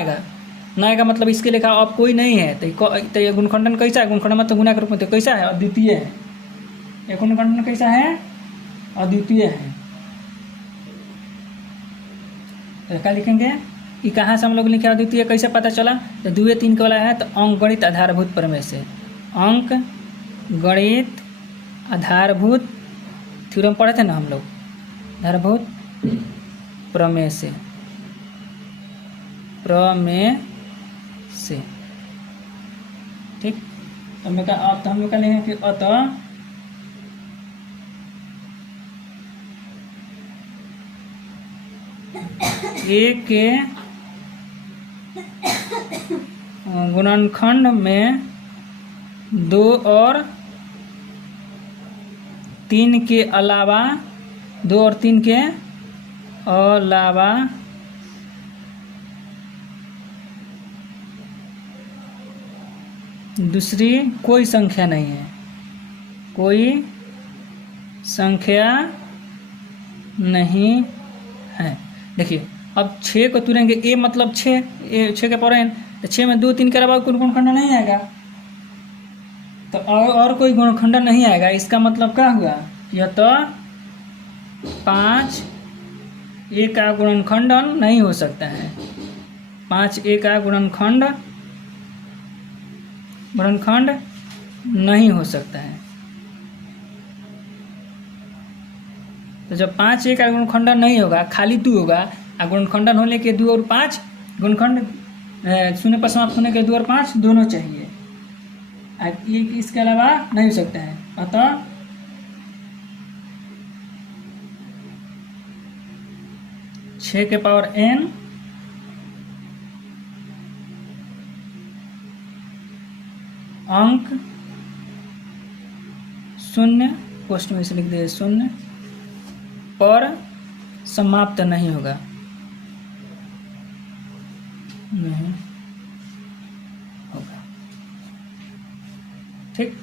आएगा मतलब इसके लिखा अब कोई नहीं है। तो ये गुणनखंडन कैसा है, गुणनखंडन मतलब गुना के रूप में, तो कैसा है, अद्वितीय है। ये गुणनखंडन कैसा है, अद्वितीय है। तो क्या लिखेंगे कि कहाँ से हम लोग लिखे अद्वितीय, कैसे पता चला, तो 2 3 के वाला है तो अंक गणित आधारभूत प्रमेय से। अंक गणित आधारभूत थ्योरम पढ़े थे ना हम लोग, आधारभूत प्रमेय से ठीक। तो हम लोग क्या लेंगे कि अतः a के गुणनखंड में 2 और 3 के अलावा 2 और 3 के अलावा दूसरी कोई संख्या नहीं है, कोई संख्या नहीं है। देखिए अब 6 को तुरेंगे, a मतलब 6 के पावर n, तो 6 में 2 3 के अलावा कोई गुणनखंड नहीं आएगा, तो और कोई गुणनखंड नहीं आएगा। इसका मतलब क्या हुआ, यह तो 5 a का गुणनखंडन नहीं हो सकता है। 5 a का गुणनखंड नहीं हो सकता है। तो जब 5 a का गुणनखंडन नहीं होगा, खाली 2 होगा, गुणनखंडन होने के 2 और 5 गुणनखंड शून्य पर समाप्त होने के 2 और 5 दोनों चाहिए, ये इसके अलावा नहीं हो सकता है। अतः 6 के पावर n अंक 0, पोस्ट में इसे लिख दिए 0 पर समाप्त नहीं होगा, नहीं होगा। ठीक।